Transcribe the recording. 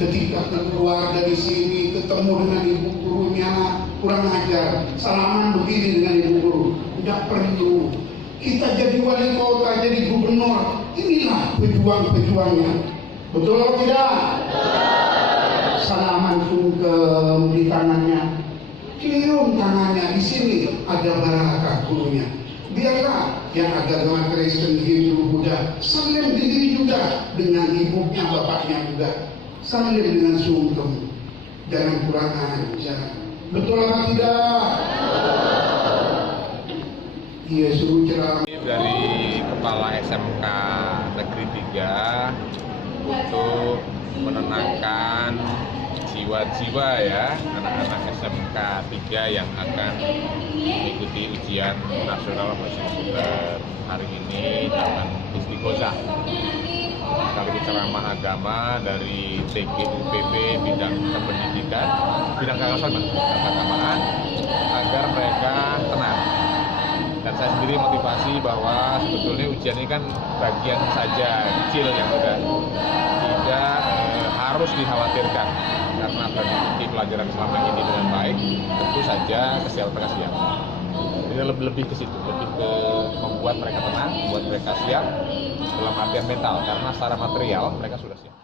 Ketika keluar dari sini ketemu dengan ibu gurunya kurang ajar, salaman begini dengan ibu guru, tidak perlu. Kita jadi wali kota, jadi gubernur, inilah pejuang-pejuangnya. Betul atau tidak? Salaman sungkem di tangannya, cium tangannya, di sini ada barakah gurunya. Biarlah yang agama Kristen, Hindu, Buddha saling diri juga dengan ibunya, bapaknya juga. Saling dengan sungkem, jangan kurang ajar. Betul apa tidak? Iya, suruh ceramah. Dari Kepala SMK Negeri 3 untuk menenangkan jiwa-jiwa ya anak-anak SMK 3 yang akan mengikuti ujian nasional bahasa komputer hari ini dengan istiqosah. Sekaligus ceramah agama dari TGUPP bidang kependidikan, bidang keagamaan, agar mereka tenang. Dan saya sendiri motivasi bahwa sebetulnya ujian ini kan bagian saja kecil yang tidak harus dikhawatirkan, karena mengikuti pelajaran selama ini dengan baik, tentu saja kesiapan mereka siap. Jadi lebih ke situ, lebih ke membuat mereka tenang, membuat mereka siap dalam artian mental, karena secara material mereka sudah siap.